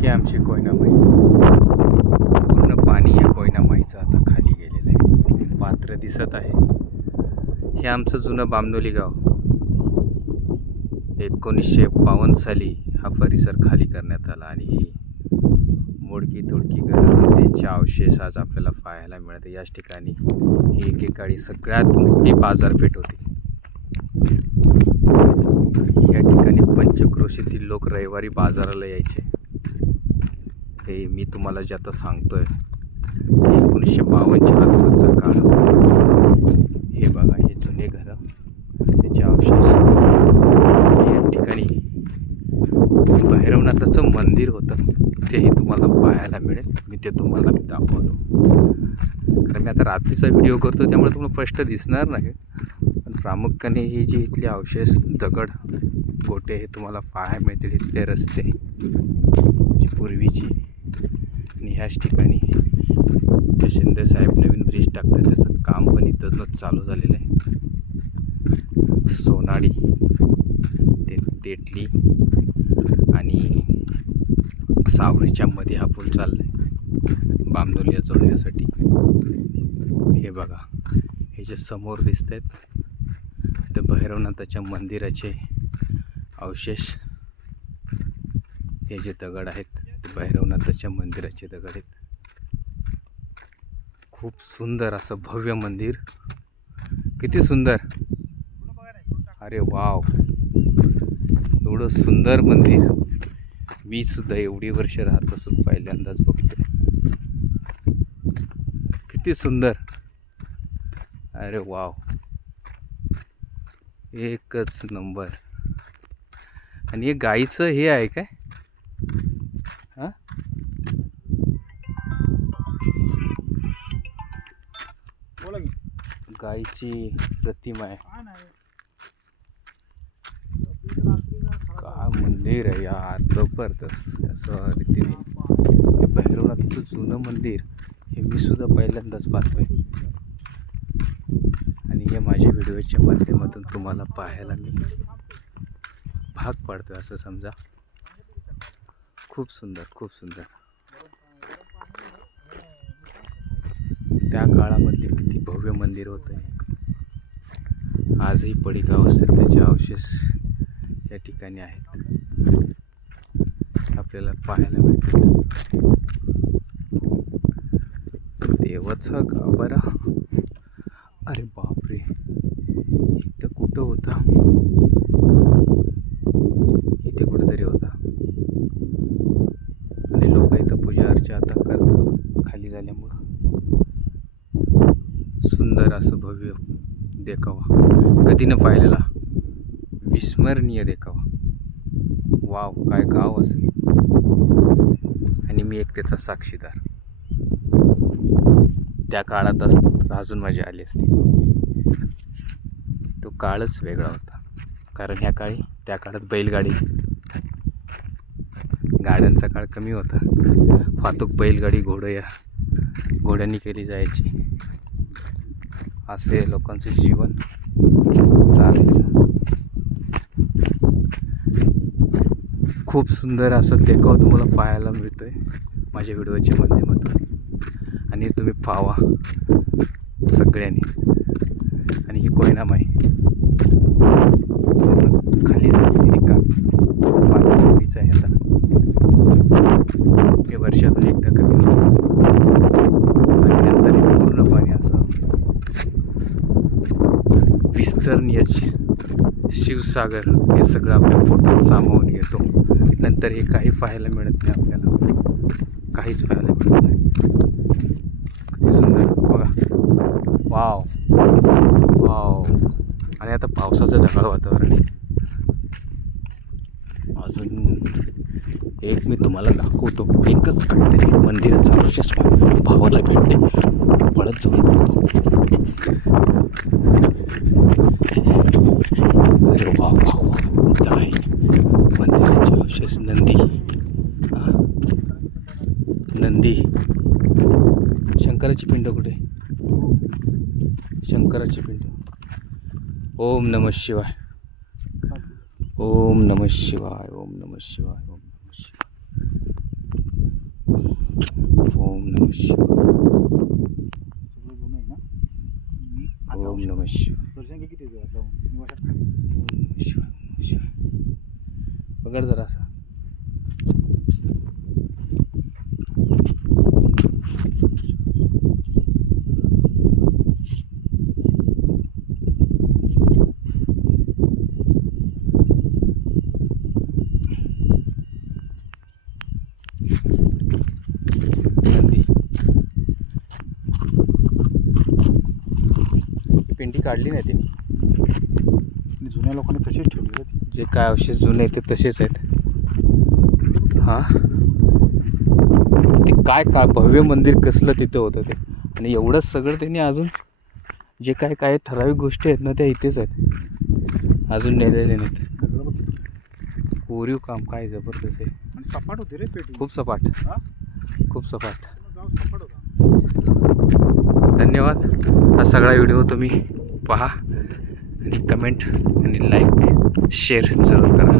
ही आमची कोयनामाई. पूर्ण पाणी या कोयनामाईचं आता खाली गेलेलं आहे. पात्र दिसत आहे. हे आमचं जुनं बामनोली गाव. 1952 साली हा परिसर खाली करण्यात आला आणि ही मोडकी तोडकी घरं त्यांचे अवशेष आज आपल्याला पाहायला मिळते. याच ठिकाणी ही एकेकाळी सगळ्यात मोठी बाजारपेठ होती. या ठिकाणी पंचक्रोशीतील लोक रविवारी बाजाराला यायचे. हे मी तुम्हाला जे आता सांगतोय 1952च्या अगोदरचा काळ. हे बघा, हे जुने घरं, त्याचे अवशेष. या ठिकाणी भैरवनाथाचं मंदिर होतं, तेही तुम्हाला पाहायला मिळेल. मी तुम्हाला दाखवतो. कारण मी आता रात्रीचा व्हिडिओ करतो त्यामुळे तुम्हाला स्पष्ट दिसणार नाही, पण प्रामुख्याने ही जी इथले अवशेष, दगड, गोटे हे तुम्हाला पाहायला मिळतील. इथले रस्ते जी पूर्वीची. आणि ह्याच ठिकाणी जे शिंदे साहेब नवीन ब्रिज टाकतात त्याचं काम पण इथंच चालू झालेलं आहे. सोनाडी ते तेटली आणि सावरीच्या मध्ये हा पूल चालला आहे बामनोलीला जोडण्यासाठी. हे बघा, हे जे समोर दिसत आहेत ते भैरवनाथाच्या मंदिराचे अवशेष. हे जे दगड आहेत ते भैरवनाथाच्या मंदिराचे दगड आहेत. खूप सुंदर असं भव्य मंदिर. किती सुंदर. अरे वाव, एवढं सुंदर मंदिर मी सुद्धा एवढी वर्ष राहत असून पहिल्यांदाच बघतोय. किती सुंदर. अरे वाव, एकच नंबर. आणि हे गाईचं हे आहे काय? हां, गाईची प्रतिमा आहे. काय मंदिर आहे यार, जबरदस्त. असं रीतीने हे भैरवनाथाचं जुनं मंदिर हे मी सुद्धा पहिल्यांदाच पाहतोय. आणि हे माझ्या व्हिडिओच्या माध्यमातून तुम्हाला पाहायला मी भाग पाडतोय असं समजा. खूप सुंदर, खूप सुंदर. त्या काळामधले किती भव्य मंदिर होतं. आजही पडीक अवस्थेत त्याचे अवशेष या ठिकाणी आहेत, आपल्याला पाहायला मिळते. देवाचा गाभारा. अरे बापरे, इथं कुठं होता? इथे कुठेतरी होता. आणि लोक इथं पूजा अर्चा आता करतात खाली झाल्यामुळं. सुंदर असं भव्य देखावा, कधी न पाहिलेला, विस्मरणीय देखावा. वाव, काय गाव असेल. आणि मी एक त्याचा साक्षीदार. त्या काळात असतो तर अजून मजा आली असती. तो काळच वेगळा होता. कारण ह्या काळी, त्या काळात बैलगाडी, गाड्यांचा काळ कमी होता. वाहतूक बैलगाडी, घोड्यांनी केली जायची. असे लोकांचं जीवन चालायचं. खूप सुंदर असं देखावा तुम्हाला पाहायला मिळतोय माझ्या व्हिडिओच्या माध्यमातून. आणि तुम्ही पाहावा सगळ्यांनी. आणि ही कोयनामाई पूर्ण खाली झालेली रिकामी पाणीच आहे. आता हे वर्षातून एकदा कमी होतं आणि नंतर हे पूर्ण पाणी असं विस्तरणीय शिवसागर हे सगळं आपल्या पोटात सामावून येतो. नंतर हे काही पाहायला मिळत नाही आपल्याला, काहीच पाहायला मिळत नाही. किती सुंदर बघा. Wow wow. आणि आता पावसाचं ढगाळ वातावरण आहे. अजून एक मी तुम्हाला दाखवतो. एकच काहीतरी मंदिराचा अवशेष भावाला भेटते. पळत जाऊन बघतो. अरे वा वा वा, इथं आहे मंदिराचे अवशेष. नंदी, नंदी. शंकराची पिंड कुठे? शंकराची पिंड. ओम नमः शिवाय, ओम नमः शिवाय, ओम नमः शिवाय, ओम नमः शिवाय. ओम नमः शिवाय. सगळं जुनं आहे ना. मी आज जाऊ ओम शकतो. नमः शिवाय. दर्शन घे किती जाऊन निवासात खाली. ओम नमः शिवाय. ओम नमः शिवाय. पकड जरा असा. नंदी ही पिंडी काढली नाही त्यांनी. आणि जुन्या लोकांनी तशीच ठेवली रे ती. जे काय अवशेष जुने आहेत ते तसेच आहेत. हां ते काय भव्य मंदिर कसलं तिथं होतं ते. आणि एवढंच सगळं त्यांनी अजून जे काय काय ठराविक गोष्टी आहेत ना त्या इथेच आहेत, अजून नेलेले नाहीत. सगळं बघ किती. कोरीव काम काय जबरदस्त आहे. आणि सपाट होते रे पेटी. खूप सपाट, हा? खूप सपाट. गाव सपाट होता. धन्यवाद. हा सगळा व्हिडिओ तुम्ही पहा आणि कमेंट आणि लाईक शेअर जरूर करा.